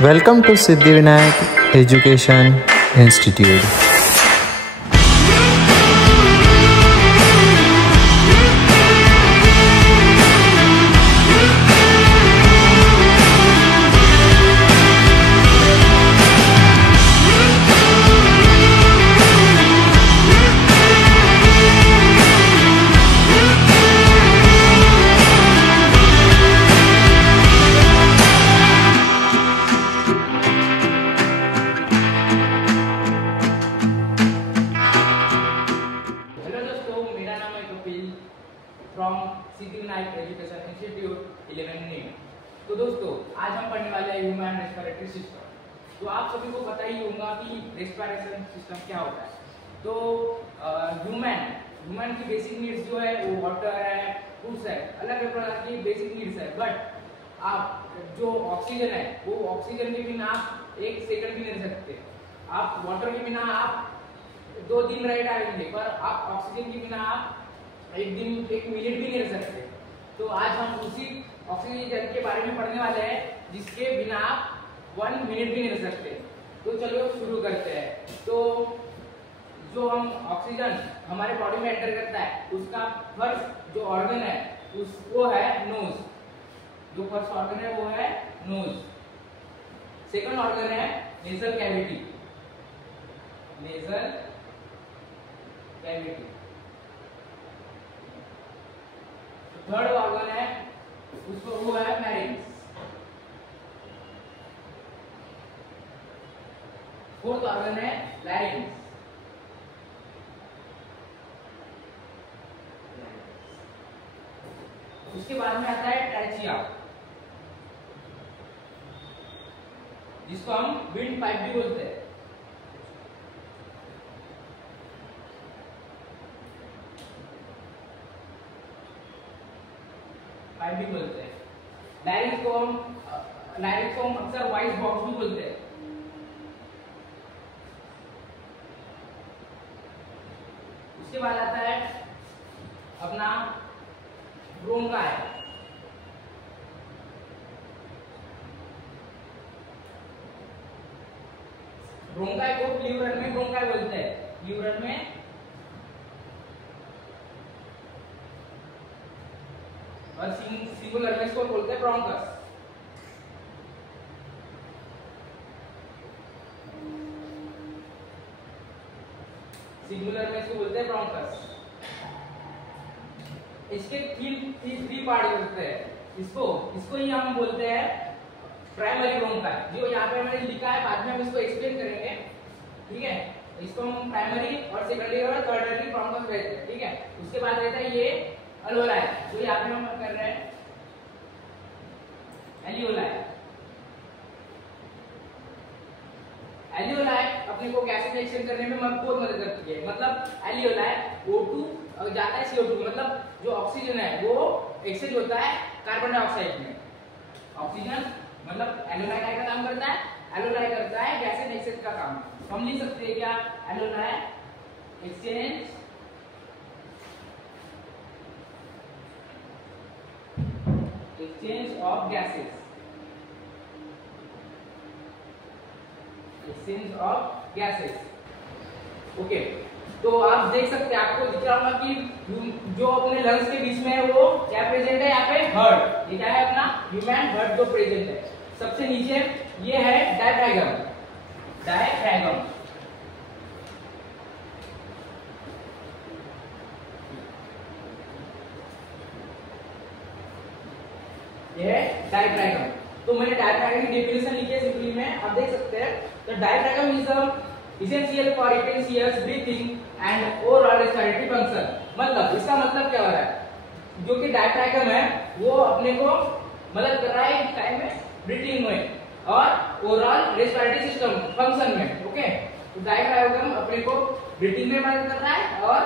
Welcome to Siddhivinayak Education Institute. From Siddhivinayak education institute 11 NEET. तो दोस्तों आज हम पढ़ने वाले हैं ह्यूमन रेस्पिरेटरी सिस्टम। तो आप सभी को पता ही होगा कि रेस्पिरेशन सिस्टम क्या होता है। तो ह्यूमन की बेसिक नीड्स जो है वो वाटर है, फूड्स है, अलग अलग प्रकार की बेसिक नीड्स है। बट आप जो ऑक्सीजन है वो ऑक्सीजन के बिना आप एक सेकंड भी नहीं रह सकते। आप वाटर के बिना आप 2 दिन रह डालेंगे, पर आप ऑक्सीजन के बिना आप एक दिन 1 मिनट भी नहीं रह सकते। तो आज हम उसी ऑक्सीजन के बारे में पढ़ने वाले हैं जिसके बिना आप 1 मिनट भी नहीं रह सकते। तो चलो शुरू करते हैं। तो जो हम ऑक्सीजन हमारे बॉडी में एंटर करता है उसका फर्स्ट जो ऑर्गन है वो है नोज। जो फर्स्ट ऑर्गन है वो है नोज। सेकंड ऑर्गन है nasal cavity. Nasal cavity. Third organ है उसको वो है मैरिंग्स। फोर्थ ऑर्गन है लैरिंग्स। उसके बाद में आता है ट्रैचिया, जिसको हम विंड पाइप भी बोलते हैं। पाइप भी बोलते हैं। लैरिंग्स को हम अक्सर वॉइस बॉक्स भी बोलते हैं। उसके बाद आता है अपना ब्रोंकाई। ब्रोंकाई को प्लूरल में ब्रोंकाई बोलते हैं। प्लूरल में और सिंगुलर में इसको बोलते हैं ब्रोंकस। सिंगुलर में इसको बोलते हैं ब्रोंकस। इसके तीन पार्ट होते हैं। इसको ही हम बोलते हैं प्राइमरी ब्रोंकाई। जो यहाँ पे मैंने लिखा है, बाद में हम इसको एक्सप्लेन करेंगे, ठीक है। इसको हम प्राइमरी और सेकेंडरी और टर्शियरी ब्रोंकस कहते हैं, ठीक है। उसके बाद रहता है ये अल्वोलाई, जो यहाँ पे हम कर रहे हैं एल्वियोलाई। एल्वियोलाई अपने को गैसेस एक्सचेंज करने में बहुत मदद करती है। मतलब एल्वियोलाई O2 जाता है CO2, मतलब जो ऑक्सीजन है वो एक्सचेंज होता है कार्बन डाइऑक्साइड में। ऑक्सीजन मतलब एल्वियोलाई का काम करता है। एल्वियोलाई करता है गैसेस एक्सचेंज का काम। तो हम लिख सकते हैं क्या, alveoli exchange of gases. Exchange of gases, okay. तो आप देख सकते हैं, आपको दिख रहा होगा कि जो अपने लंग्स के बीच में है वो क्या प्रेजेंट है, यहाँ पे हार्ट। ये क्या है, अपना ह्यूमन हार्ट जो प्रेजेंट है। सबसे नीचे ये है डायफ्रागम। डायफ्रागम ये है डायफ्रागम। तो मैंने डायफ्रागम की डेफिनेशन लिखी है सिंपली में, आप देख सकते हैं। तो diaphragm is essential for intensive breathing and overall respiratory function. मतलब इसका मतलब क्या हो रहा है, जो कि डायफ्रागम है वो अपने को मदद कर रहा है इस टाइम में ब्रीथिंग में और ओवरऑल रेस्पिरेटरी सिस्टम फंक्शन में, ओके। तो डायफ्रागम अपने को ब्रीथिंग में मदद कर रहा है और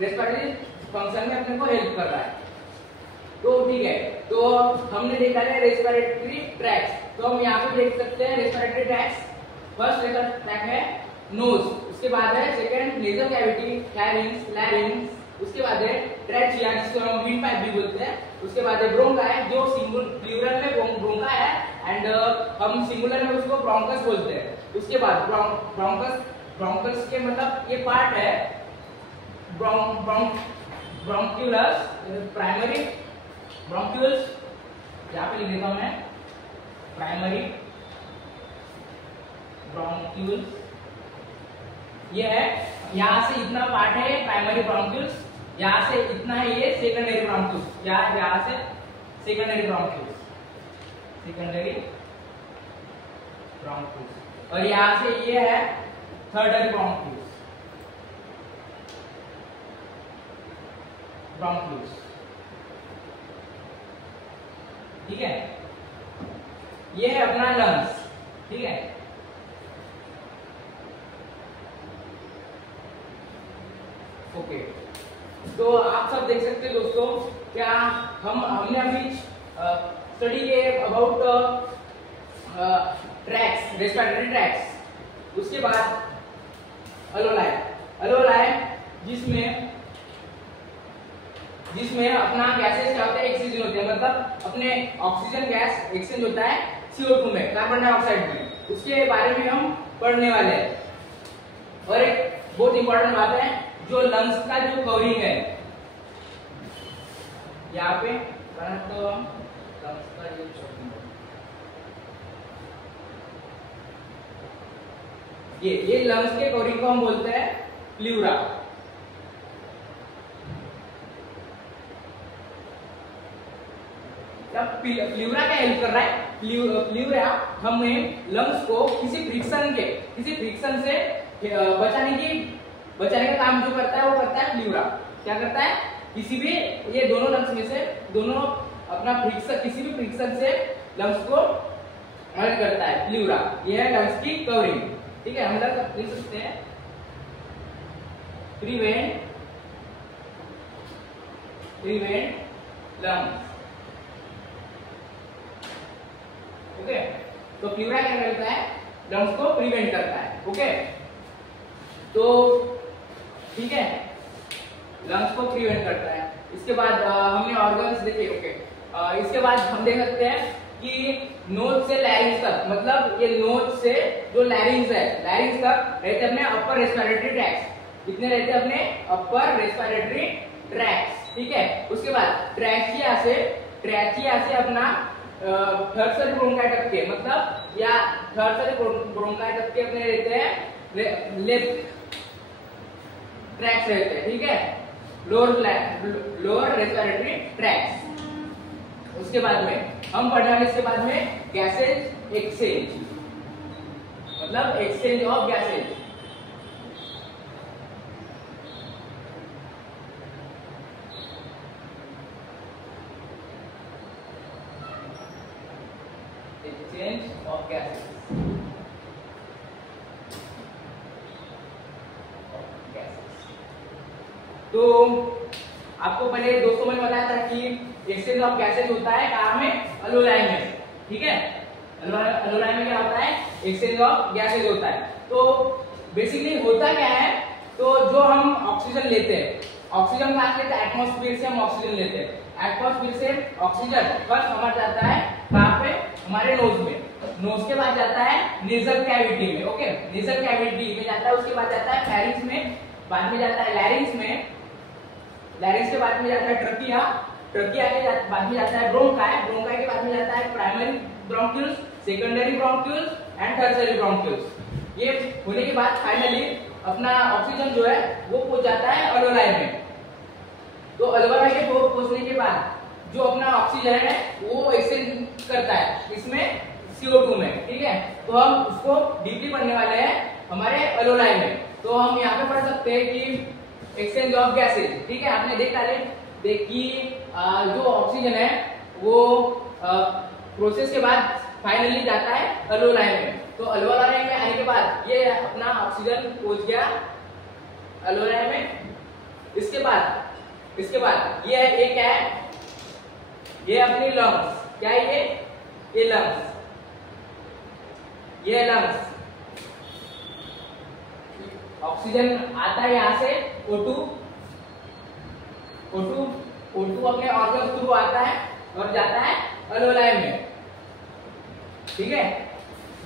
रेस्पिरेटरी फंक्शन में अपने को हेल्प कर रहा है। तो ठीक है, तो हमने देखा है रेस्पिरेटरी ट्रैक्ट। तो हम यहाँ पे देख सकते हैं रेस्पिरेटरी ट्रैक्ट। फर्स्ट ट्रैक है नोज, उसके बाद है सेकंड नेजल कैविटी, लैरिंग्स, उसके बाद है ट्रैचिया जिसको हम विंड पाइप भी बोलते हैं। उसके बाद है ब्रोंकाई, जो सिंगुलर प्लूरल में ब्रोंका है एंड हम सिंगुलर में उसको ब्रोंकस बोलते हैं। उसके बाद ब्रोंकस के मतलब ये पार्ट है ब्रोंक्यूलस, प्राइमरी ब्रोंक्यूल्स, यहाँ पे लिख देता हूं मैं प्राइमरी ब्रोंक्यूल्स, ये है, यहाँ से इतना पार्ट है प्राइमरी ब्रोंक्यूल्स, यहाँ से इतना है ये सेकेंडरी ब्रोंक्यूल्स, यहाँ से सेकेंडरी ब्रोंक्यूल्स, और यहाँ से ये है थर्डरी ब्रोंक्यूल्स, ठीक है। ये है अपना लंग्स, ठीक है। ओके, तो आप सब देख सकते हैं दोस्तों, क्या हमने अभी स्टडी किए अबाउट ट्रैक्स, रेस्पिरेटरी ट्रैक्स। उसके बाद अलोलाई जिसमें अपना गैसेस क्या होता है, एक्सचेंज होते हैं, मतलब अपने ऑक्सीजन गैस एक्सचेंज होता है CO2 में, कार्बन डाइऑक्साइड में, उसके बारे में हम पढ़ने वाले हैं। और एक बहुत इंपॉर्टेंट बात है, जो लंग्स का जो कवरिंग है, यहाँ पे तो लंग्स का ये लंग्स के कवरिंग को हम बोलते हैं प्लूरा। प्लूरा क्या हेल्प कर रहा है? प्लूरा हमें लंग्स को किसी फ्रिक्शन से बचाने का काम जो करता है वो करता है प्लूरा। क्या करता है? किसी भी ये दोनों लंग्स में से दोनों अपना किसी भी फ्रिक्शन से लंग्स को मदद करता है प्लूरा। ये है लंग्स की कवरिंग, ठीक है। हम लोग लिख सकते हैं प्रिवेंट लंग्स, ओके। तो प्लूरा क्या करता है? लंग्स को प्रिवेंट करता है, ओके। तो ठीक है, लंग्स को प्रिवेंट करता है। इसके बाद हमने ऑर्गन्स देखे, ओके। इसके बाद हम देख सकते हैं कि नोज से लैरिंग्स तक, मतलब ये नोज से जो लैरिंग्स है, लैरिंग्स तक रहते अपने अपर रेस्पिरेटरी ट्रैक्ट्स। कितने रहते अपने अपर रेस्पिरेटरी ट्रैक्ट्स, ठीक है। उसके बाद ट्रैकिया से अपना थर्सरी ब्रोंकाइटस के, मतलब या थर्सरी ब्रोंकाइटस के अपने रहते हैं लेफ्ट ट्रैक्स रहते हैं, ठीक है, लोअर रेस्पिरेटरी ट्रैक्स। उसके बाद में हम पढ़ने वाले इसके बाद में गैसेज एक्सचेंज, मतलब exchange of gases. Exchange of gases, तो आपको पहले दोस्तों मैंने बताया था कि एक्सचेंज ऑफ गैसेज होता है कहाँ में? अलोलाई में, ठीक है। अलोलाई में क्या होता है? एक्सचेंज ऑफ गैसेज होता है। तो बेसिकली होता क्या है? तो जो हम ऑक्सीजन लेते हैं, ऑक्सीजन कहाँ से लेते हैं? एटमॉस्फेयर से हम ऑक्सीजन लेते हैं। एटमॉस्फेयर से ऑक्सीजन फर्स्ट हमारा जाता है कहाँ पे? हमारे नोज में। नोज के बाद जाता है नेजल कैविटी में, ओके। नेजल कैविटी में जाता है, उसके बाद जाता है फेरिंक्स में, बाद में जाता है लैरिंक्स में, लैरिंक्स के बाद में जाता है ट्रकिया के बाद में जाता है ब्रोंकाई के बाद में जाता है primary bronchioles, secondary bronchioles and tertiary bronchioles. ये होने के बाद फाइनली अपना ऑक्सीजन जो है वो पहुंच जाता है अलोलाई में। तो अलोलाई के पहुंचने के बाद जो अपना ऑक्सीजन है वो एक्सचेंज करता है इसमें CO2 में, ठीक है। तो हम उसको डीपली पढ़ने वाले हैं हमारे अलोलाई में। तो हम यहाँ पे पढ़ सकते हैं कि एक्सचेंज ऑफ गैसेज, ठीक है। आपने देखिए जो ऑक्सीजन है वो प्रोसेस के बाद फाइनली जाता है अलोलाई में। तो अलोलाई में आने के बाद ये अपना ऑक्सीजन पहुंच गया अलोलाई में। इसके बाद ये एक है, ये अपनी लंग्स, क्या है ये लंग्स, ये लंग्स। ऑक्सीजन आता है यहाँ से O2 अपने ऑर्गन थ्रू आता है और जाता है अलोलाई में। ठीक है।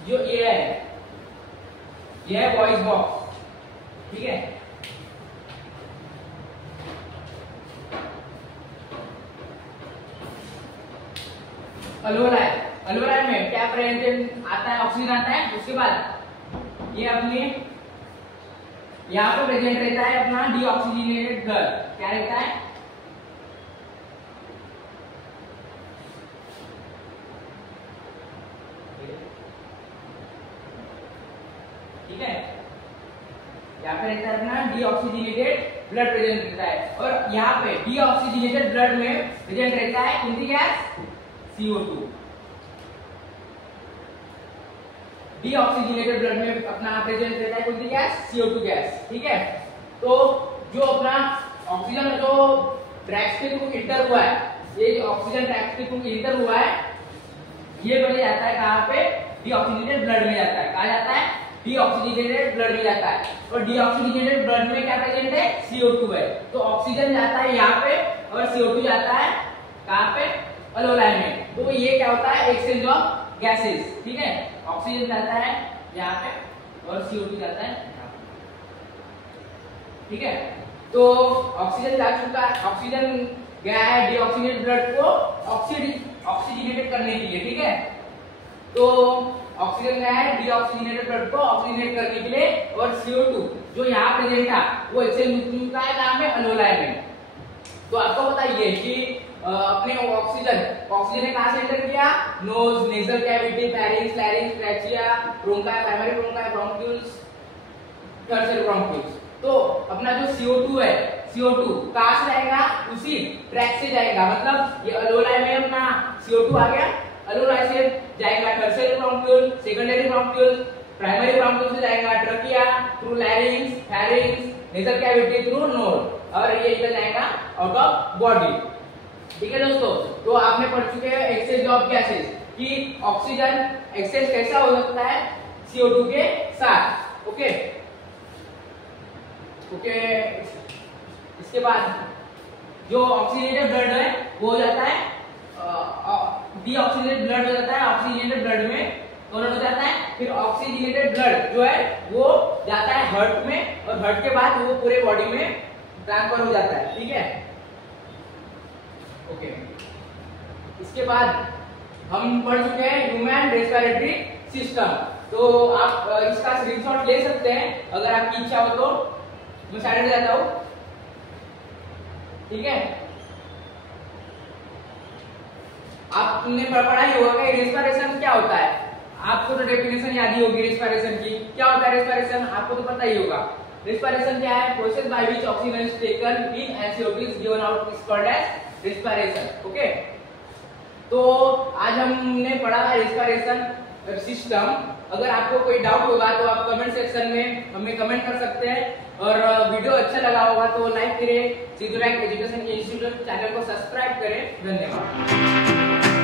जो ये है वॉइस बॉक्स, ठीक है। अल्वोलाई में क्या प्रेजेंट आता है, ऑक्सीजन आता है। उसके बाद ये अपने यहाँ पे प्रेजेंट रहता है अपना डीऑक्सीजनेटेड ब्लड। क्या रहता है, ठीक है। यहाँ पे रहता है अपना डीऑक्सीजनेटेड ब्लड प्रेजेंट रहता है। और यहाँ पे डीऑक्सीजनेटेड ब्लड में प्रेजेंट रहता है कौन सी गैस, CO2। डीऑक्सीजनेटेड ब्लड में अपना प्रेजेंट रहता है कौन सी गैस, CO2 गैस, ठीक है। तो जो अपना ऑक्सीजन जो ट्रैक्स के थ्रू इंटर हुआ है, ये ऑक्सीजन ट्रैक्स के थ्रू इंटर हुआ है, ये बढ़ जाता है कहाँ पे, डीऑक्सीजनेटेड ब्लड में जाता है। कहाँ जाता है, डीऑक्सीजनेटेड ब्लड में जाता है। और डीऑक्सीजनेटेड ब्लड में क्या प्रेजेंट है, CO2 है। तो ऑक्सीजन जाता है यहाँ पे और CO2 जाता है कहाँ पे, अल्वोलाई में। तो ये क्या होता है, एक्सचेंज ऑफ गैसेस, ठीक है। ऑक्सीजन जाता है यहाँ पे और CO2 जाता है यहाँ पे, ठीक है। तो ऑक्सीजन जा चुका है, ऑक्सीजन गया है डीऑक्सीजनेटेड ब्लड को ऑक्सीजनेटेड करने के लिए, ठीक है। तो ऑक्सीजन गया है डीऑक्सीजनेटेड ब्लड को ऑक्सीजनेट करने के लिए, और CO2 जो यहाँ प्रेजेंट था वो एक्सचेंज हो चुका है कहाँ पे, अल्वोलाई में। तो आपको बताइए कि अपने ऑक्सीजन ने कहाँ से एंटर किया, nose, nasal cavity, pharynx, larynx, trachea, bronchi, primary bronchi, bronchioles, tertiary bronchioles. तो अपना जो CO2 है, CO2 कहाँ से जाएगा, उसी ट्रैक से जाएगा। मतलब ये अल्वोलाई में अपना CO2 आ गया, अल्वोलाई से जाएगा tertiary bronchiole, secondary bronchiole, primary bronchiole से जाएगा trachea, through larynx, pharynx, nasal cavity, through nose, और ये इधर जाएगा आउट ऑफ बॉडी, ठीक है दोस्तों। तो आपने पढ़ चुके हैं एक्सचेंज ऑफ गैसेस कि ऑक्सीजन एक्सचेंज कैसा हो सकता है, CO2 के साथ, ओके। इसके बाद जो ऑक्सीजनेटेड ब्लड है वो हो जाता है डीऑक्सीजनेटेड ब्लड हो जाता है ऑक्सीजनेटेड ब्लड में कन्वर्ट हो जाता है। फिर ऑक्सीजनेटेड ब्लड जो है वो जाता है हार्ट में, और हार्ट के बाद वो पूरे बॉडी में ट्रांसफर हो जाता है, ठीक है, ओके। इसके बाद हम पढ़ चुके हैं ह्यूमन रेस्पिरेटरी सिस्टम। तो आप इसका स्क्रीनशॉट ले सकते हैं अगर आपकी इच्छा हो तो। मैं साइड में जाता हूं, ठीक है। आपने पढ़ा ही होगा कि रेस्पिरेशन क्या होता है, आपको तो डेफिनेशन याद ही होगी रेस्पिरेशन की। क्या होता है रेस्पिरेशन, आपको तो पता ही होगा। रेस्पिरेशन क्या है, process by which oxygen is taken in and CO2 is given out is called as respiration, okay. तो आज हमने पढ़ा है रेस्पिरेशन सिस्टम। अगर आपको कोई डाउट होगा तो आप कमेंट सेक्शन में हमें कमेंट कर सकते हैं, और वीडियो अच्छा लगा होगा तो लाइक करें, Sidhu like education institute channel को सब्सक्राइब करें। धन्यवाद।